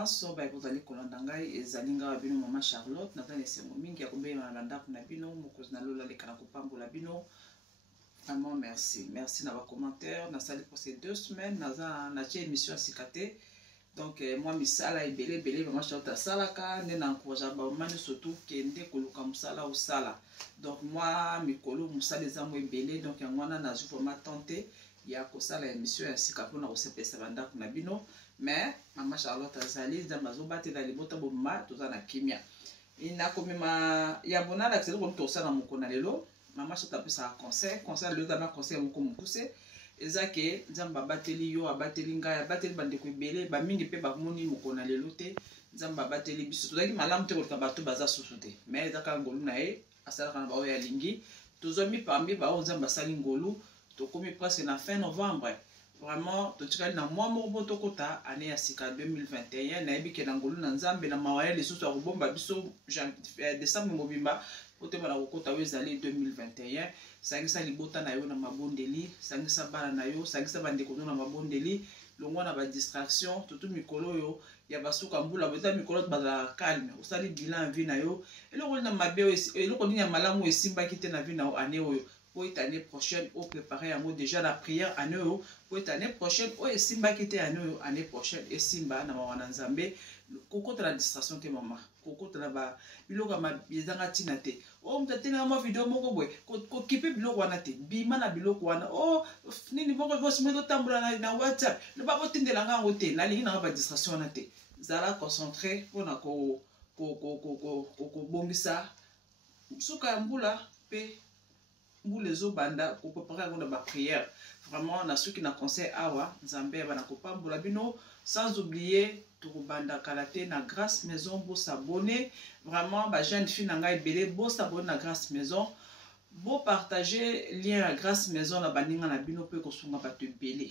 banso ba kozali kolanda ngai ezali nga bino mama Charlotte naza na esengo mingi ya kobema na ndako na bino mokozi na lola leka na kopambola bino. Vraiment merci na ba commentaire nasali pour ces 2 semaines naza na tie émission sikate. Donc moi misala ebele mama Charlotte asalaka nde na encourage ba mani surtout kende koluka musala osala. Donc moi mikolo musala eza mo ebele donc yango wana nazu vraiment tenter ya kosala émission ya sika mpona kosepesa bandako na bino. Mais mama Charlotte azali zambazo batela libota bomma tozana kimia ina komema ya bonala akiselo ko tosala mukona lelo mama Charlotte apesa conseil le dama conseil moko mukuse ezake nzamba bateli yo abateli ngai abateli bandeko ebele ba mingi pe ba moni mukona lelo te nzamba bateli biso tozaki malamu te ko bato baza susute mais ezaka ngolu na e asala kana ba oya lingi tozomi parmi ba o nzamba sali ngolu tokomi presque na fin novembre. Vraiment, tu as na moi mon tokota année ya sika 2021 na ebi ke na ngolu na nzambe na mawaya les sous robomba biso décembre mobimba otema na kokota wezali 2021 sangisa libota na yo na mabondeli sangisa bana na yo sangisa bandeko na mabondeli longwa na ba distraction tutu mikolo yo ya basuka mbula beta mikolo bazala calme osali bilan vie na yo eloko na mabe eloko ni ya malamu esimba kite na vie na yo année oyo. Pour cette année prochaine, au préparer un mot déjà la prière à nous. Pour cette année prochaine, au Simba qui était à nous année prochaine et Simba na mawana nzambe. Koko ta la distraction te mama. Koko ta la ba biloko ma bizanga tinate. Oh mtatena ma vidéo moko boy. Ko kipe biloko wana te. Bima na biloko wana. Oh nini moko boss meto tambula na WhatsApp. Le ba botindela nga ngote. Na lingi na ba distraction wana te. Zala concentré pona ko bombisa. Suka mbula pe les eaux banda pour préparer la prière. Vraiment, na ceux qui na conseil awa, Nzambe bana kopambola bino, sans oublier tout banda kalate na Grâce Maison bo s'abonner. Vraiment, ba jeune fille na ngai belé bo s'abonner na Grâce Maison. Bo partager lien à Grâce Maison na baninga na bino pe ko sunga bato belé.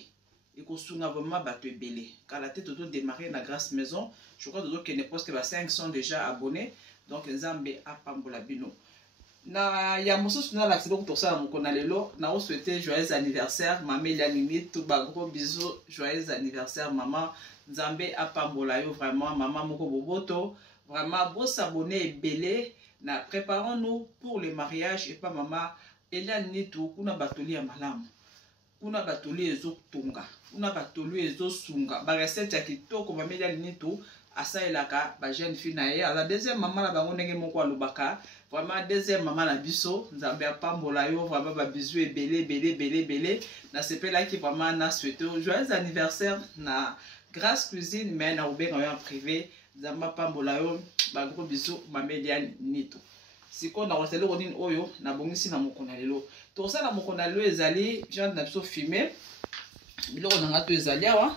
Et ko sunga vraiment bato belé. Kalate toto démarrer na Grâce Maison. Je crois que ne poste que 5 sont déjà abonnés. Donc Nzambe apambola bino. Na ya mosusu na la siboko tosala mokona lelo na o souhaiter joyeux anniversaire maman Elianini tout ba gros bisous joyeux anniversaire maman Nzambe apambola yo vraiment maman moko boboto vraiment beau s'abonner belé na préparons-nous pour le mariage et pas maman Elianini tout kuna batoli ya malamu kuna batoli ezo tonga kuna batoli ezo sunga ba recette ya kitoko maman Elianini tout asa elaka ba jeune fille na ye ala deuxième maman la bango ndenge moko alobaka vraiment deuxième maman na biso Nzambe apambola yo vraiment ba bisous belé na sepela ki vraiment na souhaiter joyeux anniversaire na Grâce Cuisine mais na obenga yo en privé Nzambe apambola yo ba gros bisous mamelian nito siko na roselo konini oyo na bongisi na mokona lelo to ça na mokona lelo ezali genre na biso fumer biloko na ngato ezali awa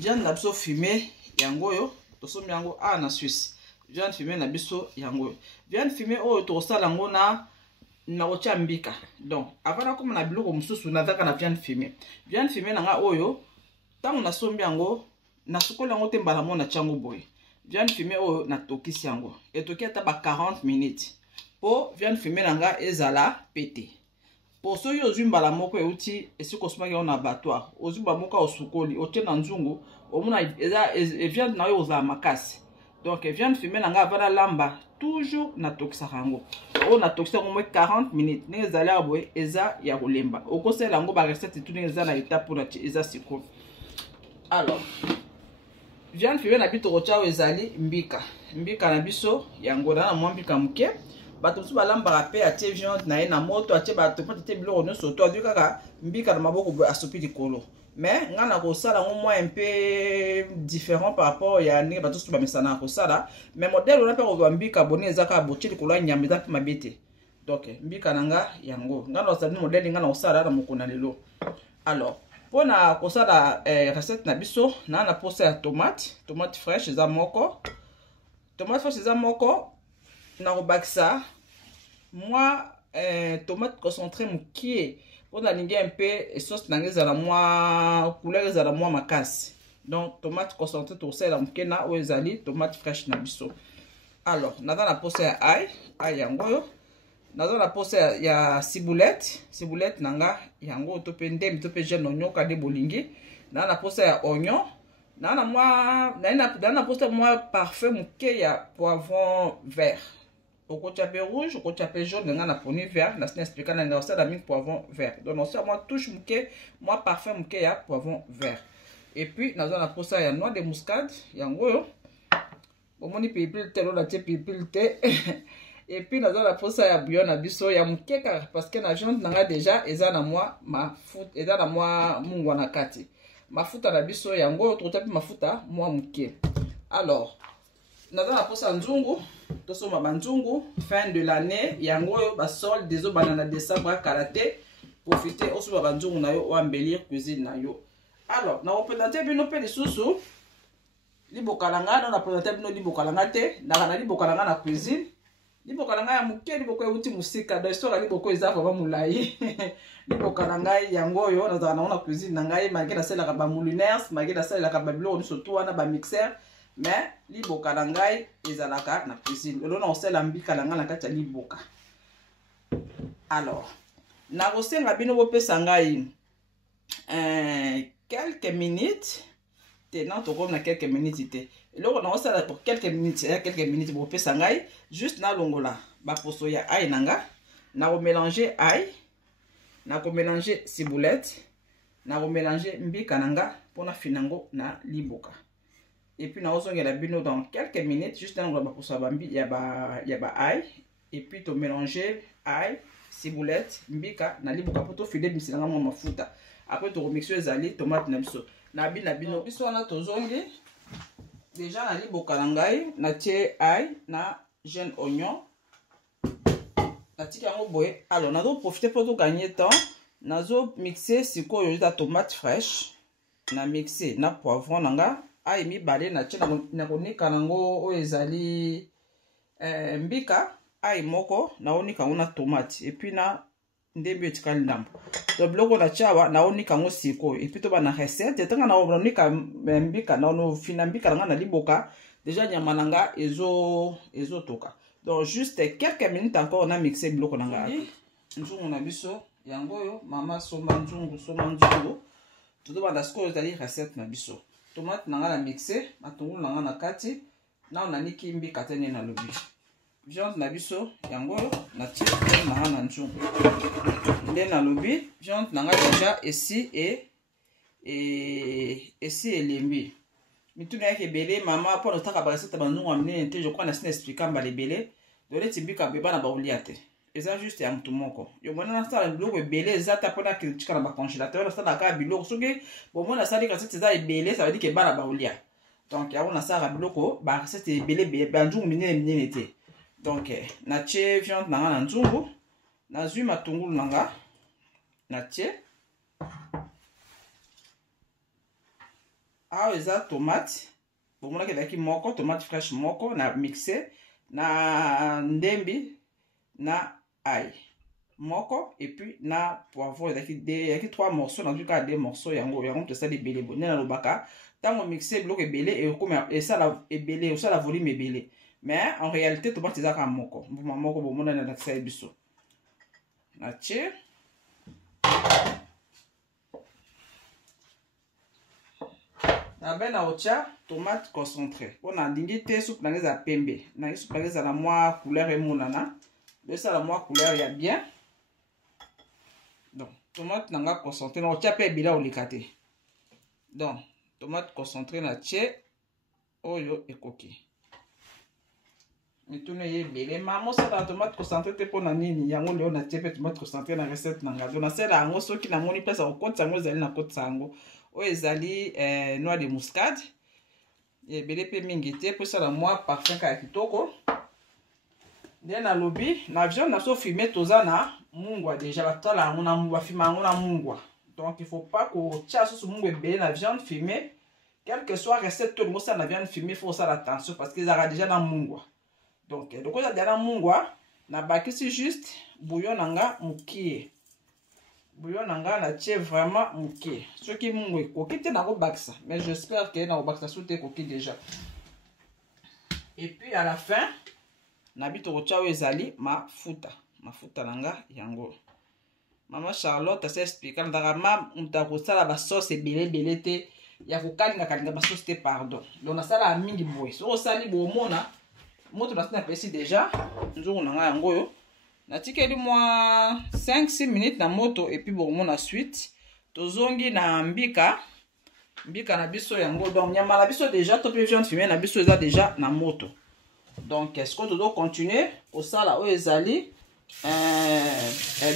genre na biso fumer yango yo tosomi yango a na Suisse viande fumée na biso yango viande fumée oyo to sala ngo na ocha mbika donc avant comme na biloko mususu na zaka na viande fumée na nga oyo tango na sombi yango na sukola yango te mbala mona chango boy viande fumée oyo na tokisi yango etoki ata ba 40 minutes po viande fumée na nga ezala pété po so yo zumbala moko euti esiko somaki on abattoir ozumba moko osukoli otie na nzungu omona eza viande na yo oza makasi. Donc viande fumée nanga avana lamba toujours na tokisa rango. O na tokisa ngo 40 minutes. Ninga zali aboye eza ya kolemba. Okosela ngo ba recette tout ninga na étape pour na eza siko. Alors viande fumée na bito kocha ezali mbika. Mbika na biso yango na mwa mbika muke. Bato su balamba rapé atie viande na ye na moto atie bato peut-être biloko no soto adu kaka mbika na maboko asopi likolo. Mais ngana ko sala ngo moi un peu différent par rapport ya ni bato su ba mesana ko sala mais modèle on a pas ko mbika boni ezaka bocheli ko la nyamba za mabete. Donc mbika nanga yango ngana osala modèle ngana osala na mokona lelo. Alors pona ko sala recette na biso na posa ya tomate fraîche za moko na ko bakisa moi tomate concentré mukie. On a un peu sauce nangaise à la moi couleur à la moi makasi. Donc tomate concentrée tout ça la mukena ou ezali tomate fraîche na biso. Alors, na la pose à ail yango nazo na posa ya ciboulette nanga yango to pe ndembi to pe jeune oignon ka de bolingi na posa ya oignon na posa moi parfum muke ya poivron vert okotia pe rouge okotia pe jaune nga na poni vert na sina expliquer na nga osala mingi poivron vert donc on moi touche muke moi parfum muke ya poivron vert et puis nazo na posa ya noix de muscade yango yo omoni pilipili te lola tie pilipili te et puis nazo la posa ya bouillon na biso ya muke car parce que na viande nanga déjà eza na moi mafuta eza na moi mungwa na kati mafuta na biso yango tokotia pe mafuta moi muke. Alors nazo na posa nzungu tosoma banzungu fin de l'année yango yo ba solde des bana na décembre karaté profiter osoma banzungu na yo o embellir cuisine na yo. Alors na représenter bino pe lisusu libokalanga na présenter bino libokalanga te na libokalanga na cuisine libokalanga ya muke liboko euti musika do histoire liboko eza vraiment mulai libokalanga yango yo na na cuisine na ngai malgré na sala ba moulinaires malgré na sala ka ba biloko surtout wana ba mixeur mais libokalanga ezalaka na cuisine lelo na osala mbikalanga na kati ya liboka. Alors na kosenga bino bopesa ngai quelques minutes non to comme na quelques minutes te eloko na osala pour quelques minutes pour pesa ngai juste na longola ba poso ya ail nanga na ko mélanger ail na ko mélanger ciboulette na ko mélanger mbika nanga pona finango na liboka et puis na osongela bino dans quelques minutes juste na longola ba poso ba mbi ya ba ail et puis to mélanger ail ciboulette mbika na liboka poto filer bisilanga mo mafuta après to remixer ezali tomate na biso na bino biso wana tozongi déjà na liboka na ngai na tie ail na jeune oignon na tiki yango boye. Alors nazo profiter pour to gagner temps nazo mixer sikoyo eza tomate fraîche na mixer na poivron nanga ail mibale na tie na konika nango oyo ezali mbika ail moko na onika ngona tomate et puis na ndembi etikali ndambo to biloko na chawa na onika ngo sikoyo et puis to ba na recette tanga na onika mbika na no fina mbika nga na liboka déjà nyama nanga ezo toka donc juste quelques minutes encore on a mixé biloko nanga nzungu na biso yango yo mama somba nzungu to ba da sikoyo tali recette na biso tomate nanga na mixé matungulu nanga na kati na on aniki mbika tene na lobi viande na biso yango na tie nanga na nzungu nde na lobi viande nanga déjà ici et elembi mituna yake belé mama pour notaka ba recette banzungu amene te je crois na sina expliquer mbala belé dole timbika beba na baolia te eza juste ya mtu moko yo mona na sala biloko belé eza ta pona kritika na ba congélateur na sala ka biloko soki bon mona sali recette eza belé ça veut dire que bana baolia donc ya on sala biloko ba recette belé banzungu minene te donc na tie viande nanga na nzungu na zui matungulu nanga na tie awa eza tomate bomona ke daki moko tomate fraîche moko na mixé na ndembi na ail moko et puis na poivron daki 3 morceaux na duka 2 morceaux yango to ça des belé bonne na lobaka tango mixé bloc ebelé et comme et ça la ebelé ça la volume ebelé mais en réalité tomate eza ka moko mbuma moko bomona na ça biso na tie na bena ocha tomate concentré on a ndingi te soupe na ngeza pembe na soupe na ngeza na moi couleur emonana de ça la moi couleur ya bien donc tomate nanga concentré na ocha pe bila olikate donc tomate concentré na tie oyo ekoki mitune ye belé mamo ça la tomate concentré te pona nini yango leo na tie pe tomate concentré na recette nanga donc na sela yango soki na moni place okotsa yango ezali na kotsa yango oyo ezali noix de muscade ebele pe mingi te po sala moi parfum ka kitoko nde na lobi na viande na so fumer toza na mungwa déjà batala yango na mungwa fima yango na mungwa donc il faut pas ko tia so mungwa ebele na viande fumée quelle que soit recette to mo sala na viande fumée faut ça attention parce que ça déjà na mungwa donc ça déjà na mungwa na bakisi juste bouillon nanga mukie bouillon nanga na tie vraiment mukie soki mungwe koki te na ko bakisa mais j'espère que na ko bakisa soute koki déjà et puis à la fin na bito ko tiawo ezali mafuta mafuta nanga yango. Maman Charlotte s'est expliqué ndakama mutako sala ba sauce ebele te ya kokalinga ba sauce te pardon. Donc sala mingi boy. So sali bo mona moto na pesi déjà nzungu nanga yango yo. Natikeli moi 5-6 minutes na moto et puis bo mona suite tozongi na mbika na biso yango. Donc nyama na biso déjà to pe viande fumée na biso eza déjà na moto. Donc est-ce que tu dois continuer au sala o ezali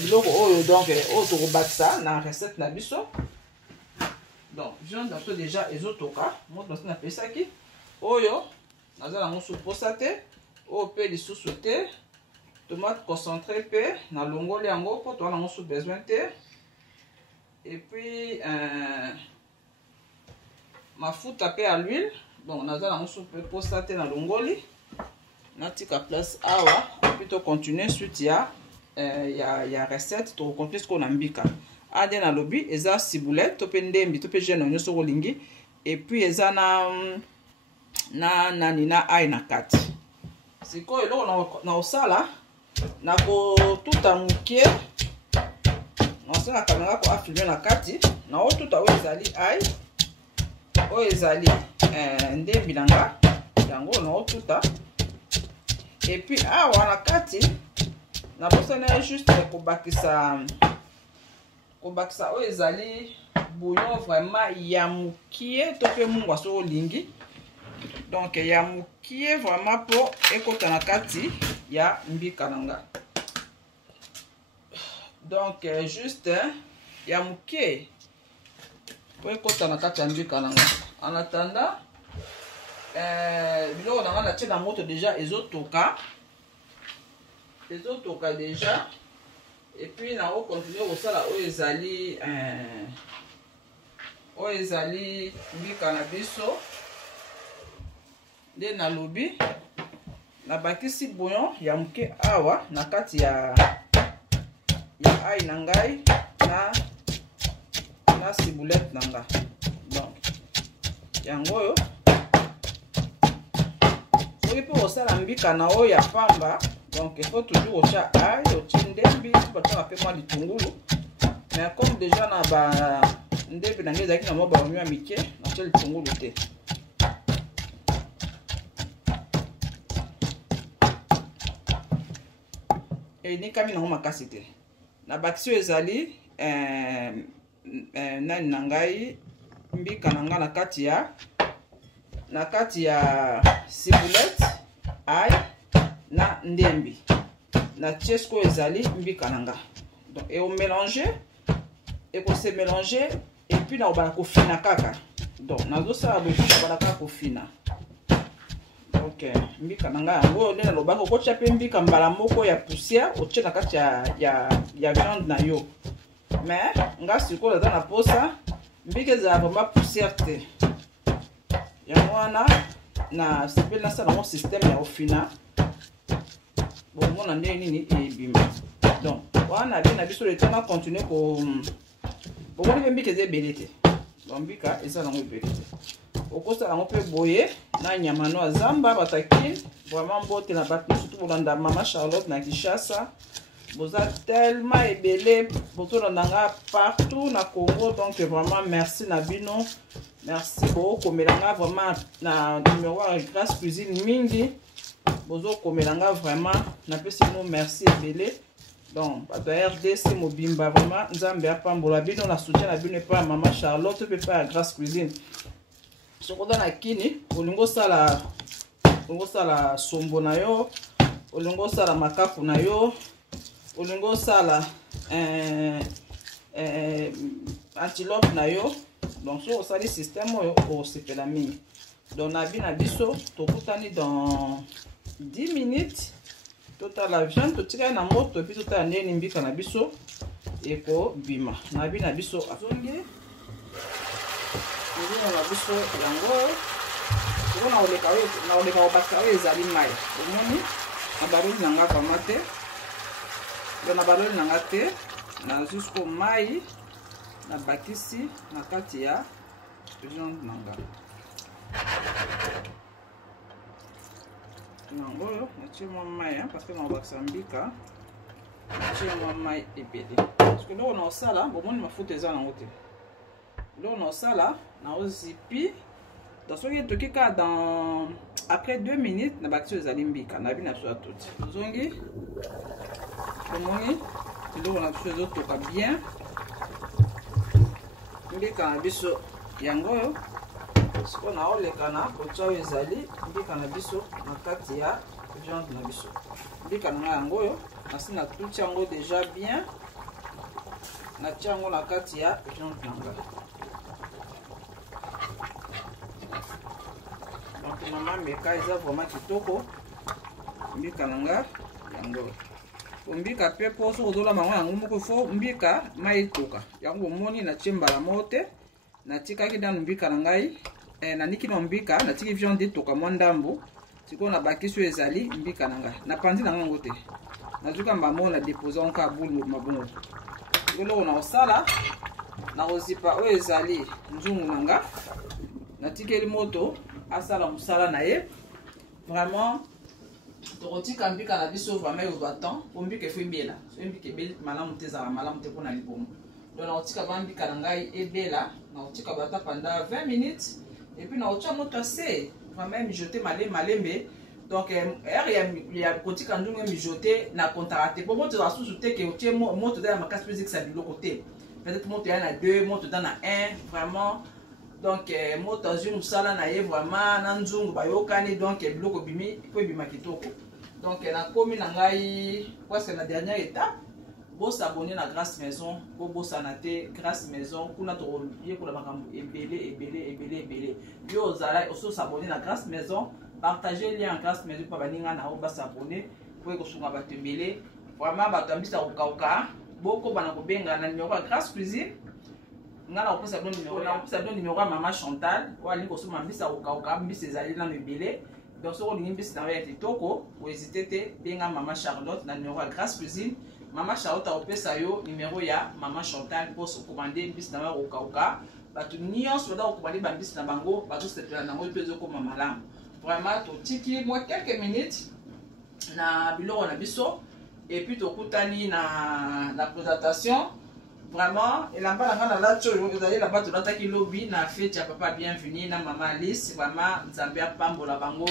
biloko oyo donc oyo tokobakisa na recette na biso. Donc viande na biso déjà ezotoka moto na pesaki oyo nazala mosu posa te oyo pe lisusu te tomate concentré pe na longoli yango po to na mosu besoin te. Et puis mafuta pe à l'huile. Donc nazala mosu pe posa te na longoli natika place awa plutôt continuer suite ya recette to continuer ce qu'on a mbika ade na lobby eza ciboulette to pe ndembi to pe jeune nyonso kolingi et puis eza na ai na kati siko eloko na osala na ko tuta mukie na osala kamera ko afilmer na kati na o tuta o ezali ai o ezali ndembi nanga yango na o tuta. Et puis awa na kati na posana juste kobakisa o ezali bouillon vraiment ya mukie to pe mungwa so lingi. Donc ya mukie vraiment po ekota na kati ya mbika nanga. Donc juste ya mukie po ekota na kati ya mbika nanga. En attendant biloko nanga na tie na moto déjà ezotoka déjà. Et puis na o continuer kosala oyo ezali mbika na biso nde na lobi na bakisi bouillon ya muke awa na kati ya ai na ngai na ciboulette nanga. Donc yango oyo soki po osala mbika na oyo ya pamba. Donc il faut toujours ocha ai otie ndembi batanga pe mwa litungulu. Mais comme déjà na ba ndembi na ngai ezalaki na mwa baonio ya mike natie litungulu te. Enikami nango makasi te na bakisi oyo ezali nani na ngai mbika na nga na kati ya ciboulette ai na ndembi na tiesko ezali mbika nanga. Donc et on mélanger et qu'on se mélanger et puis na obala ko fina kaka. Donc nazo sala bofina bala kaka ko fina. Donc mbika nanga yango nde na lobako ko tia pe mbika mbala moko ya poussière o tia na kati ya viande na yo. Mais nga sikola za na posa mbika za vraiment poussière te. Yango wana na sepela ça dans mon système ya ofina. Bon mon ande nini ebima. Donc wana na biso le temps continuer ko bon ni mbika ze belete. Donc mbika eza nango belete. Okosa nango pe boye na nyama no azamba bataki vraiment bote na bato surtout bolanda Maman Charlotte na Kinshasa. Boza tellement ebele boto nanga partout na Congo. Donc vraiment merci na bino. Merci beaucoup komelanga vraiment na numéro à Grâce Cuisine mingi. Bozo komelanga vraiment na pesi no merci ebele. Donc bato RDC mobimba vraiment nzambe apambola bino na soutien na bino pa Maman Charlotte pe pa Grâce Cuisine. Sokoda na kini olingo sala sombo na yo, olingo sala makafu na yo, olingo sala antilope na yo. Donc so osali système oyo osepela mingi. Donc na bina biso tokutani dans 10 minutes. Tota la viande totika na moto et puis tota ndeni mbika na biso eko bima. Na bina biso azongi. Na biso yango na oleka obakisa oyo ezali mai omoni na baroli nanga vraimen te. Donc na baroli nanga te na jusqu'au mai na bakisi na kati ya viande nanga yango oyo natie mwa mai parce que na obakisa mbika tiens mai ebele parce que là on a ça là bon on mafuta eza nango te là on a ça là na ozipi dans ce qui tokika dans après 2 minutes na bakisi ezali mbika na bina so atoti zongi omoni là on a fait autres toka bien mbika na biso yango yo siko na oleka na kotia oyo ezali mbika na biso na kati ya viande na biso mbika na yango yo nasi na tuti yango déjà bien natia yango na kati ya viande na ngai donc mama meka eza vraiment kitoko mbika na nga yango mbika pe po so kozola mango yango moko fo mbika mai etoka yango omoni natie mbala moko te natikaki dano mbika na ngai naniki na mbika natiki viande etoka mwa ndambo sikoyo na bakisi oyo ezali mbika na ngai napandi na ngango te nazuka mbamo na depose onka bulu mabongo eloko na kosala na kozipa oyo ezali nzungu na nga natikeli moto asala mosala na ye vraiment tokotika mbika na biso vraiment yo baton po mbika efo ebela so mbika ebeli malamu te ezala malamu te mpona libomo donc nakotika bambika na ngai ebela nakotika bata pendant 20 minutes et puis nakotia moto ase vraiment mijote malembe donc ya kotika ndungu mijote na kontaka te po moto ezala susu te ke otie moto eza ya makasi mpe ezekisa biloko te peut-être moto eya na 2 moto eza na 1 vraiment donc moto azwi mosala na ye vraiment na nzungu bayokani donc biloko bimi po ebima kitoko donc nakomi na ngai presque na dernière étape bosabone na Grâce Maison po bosana te Grâce Maison kuna toyekola makambo ebele yo ozala ososabone na Grâce Maison partager lien en Grâce Maison po baninga na o basabone po ekosunga bato ebele vraiment bato ya mbisa kokauka bokoba na kobenga na numéro ya Grâce Cuisine nga na kopesa bino numéro ya mama Chantal oalingi kosoma mbisa kokauka mbisa ezali nano ebele donc soki olingi mbisi na yo ya kitoko oezite te benga mama Charlotte na numéro ya Grâce Cuisine mama Charlotte akopesa yo numéro ya mama Chantal mpo okomande mbisi na yo kokauka bato nyonso bada kokomande bambisi na bango bazosepela nango mpe ezokoma malamu vraiment totiki mwa quelques minutes na biloko na biso et puis tokutani na présentation vraiment elamba na nga na lati oyo ezali elamba tolataki lobi na fete ya papa bienvenue na mama Alice vraiment nzambe apambola bango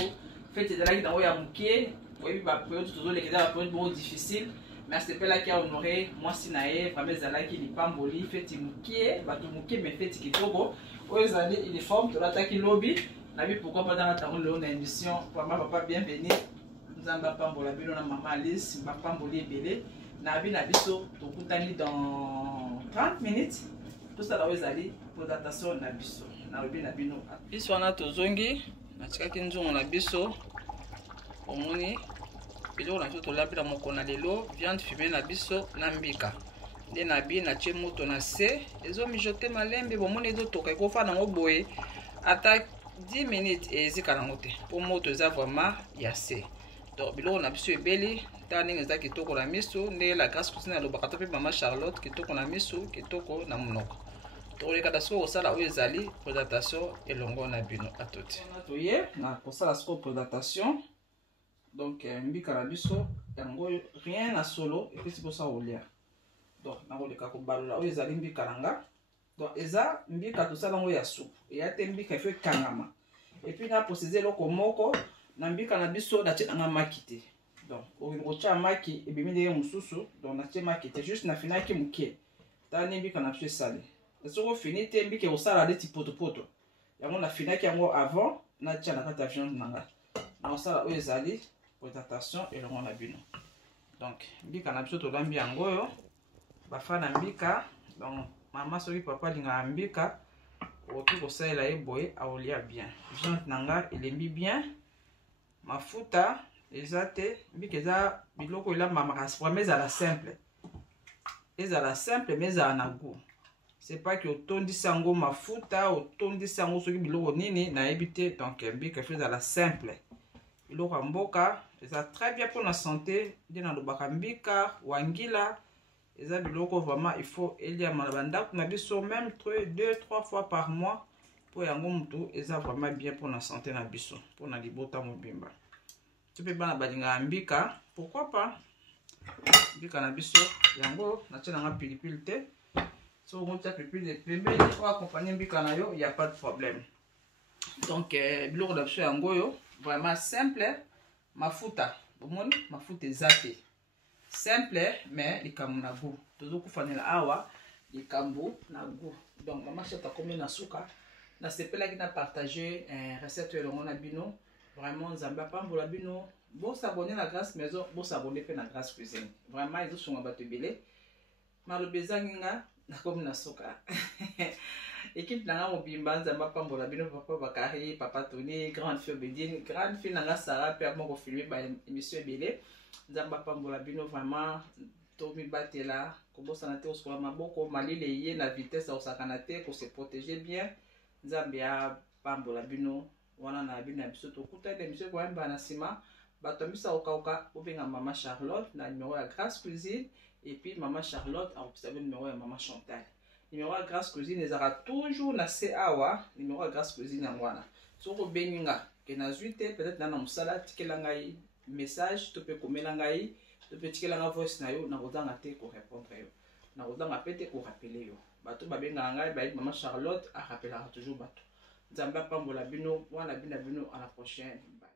fete ezalaki nango ya mokie oyebi baperiode tozolekeza baperiode moko difficile mais asepelaki ahonore mwasi na ye vraiment ezalaki lipamboli fete mokie bato mokie me fete kitoko oyo ezali uniforme tolataki lobi nabi pourquoi pas dans ntango lelo na émission vraiment papa bienvenue nzambe apambola bino na mama Alice bapamboli ebele nabi na biso tokutani dans 30 minutes tosala oyo ezali présentation na biso nayebi na bino biso wana tozongi natikaki nzungu na biso omoni biloko na biso tolapela moko na lelo viande fumée na biso na mbika nde nabi natie moto na se ezomijote malembe bomoni ezotoka ekofana nango boye ata 10 minutes ezika nango te mpo moto eza vraiment ya se donc biloko na biso ebeli ta ndenge eza kitoko na miso nde la Grâce Cuisine alobaka to mpe mama Charlotte kitoko na miso kitoko na monoko tokoleka da sikoyo kosala oyo ezali présentation elongo na bino atoti toye na kosala sikoyo présentation donc mbika na biso yango rien na solo epesi mposa kolia donc nakoleka kobalola oyo ezali mbika na nga donc eza mbika tosala yango ya supu eya te mbika efo ekangama epuis na poseze eloko moko na mbika na biso natielanga maki te donc okoki kotia maki ebimi ndenge mosusu donc natie maki te juste nafinaki moke tani mbika na biso esali soki ofini te mbika ekosala neti potopoto yango nafinaki yango avant natia na kati ya viande na ngai nakosala oyo ezali présentation elongo na bino donc mbika na biso tolambi yango oyo bafa na mbika donc mama soki papa alingaka mbika okoki kosalela ye boye aolia bien viande na ngai elembi bien mafuta eza te mbika eza biloko elambamaka vraiment ezala simple mais ezala na goût c'est pas que otondisi yango mafuta otondisi yango soki biloko nini nayebi te donc mbika efo ezala simple biloko ya mboka eza très bien pour la santé nde nalobaka mbika wangila eza biloko vraiment il faut eliama na bandako na biso même 2-3 fois par mois po yango mutu eza vraiment bien pour la santé na biso mpona libota mobimba tu peux bana balingaka mbika pourquoi pas mbika na biso yango natia nanga pilipili te so okotia pilipili pembeni o accompagner mbika na yo, y a pas de problème. Donc biloko na biso yango yo vraiment simple. Mafuta omoni mafuta eza te simple mais likambo na goût tozokufanela awa likambo na goût. Donc mama chef akomi na suka nasepelaki na partager recette elongo na bino. Vraiment nzambe apambola bino. Bon s'abonner na Grâce Maison, bon s'abonner pe na Grâce Cuisine. Vraiment ils sont bato belé. Malobe zanginga nakomi na suka. Équipe nanga mobimba nzambe apambola bino, papa Bakari, papa Tony, grande fille Obedine, grande fille nanga Sarah pe moko filmer ba émission ebele. Nzambe apambola bino vraiment tomi batela ko bosana te oskola maboko malile ye na vitesse osakana te ko se protéger bien. Nzambe apambola bino wana na bino biso tokuta ile émission kwa mba na sima. Bato misa okauka obenga Maman Charlotte na numéro ya Grâce Cuisine et puis Maman Charlotte a observé le numéro ya Maman Chantal. Numéro ya Grâce Cuisine ezara toujours na CAwa, numéro ya Grâce Cuisine ngwana. Soko beninga ke na zuite peut-être na musala tikela ngai message to pe komela ngai to pe tikela nga voice na yo na kodanga te ko répondre yo. Na kodanga pete ko rappeler yo. Bato babenga ngai ba Maman Charlotte a rappelera toujours bato. Nzamba pambola bino wana bino à la prochaine. Bye.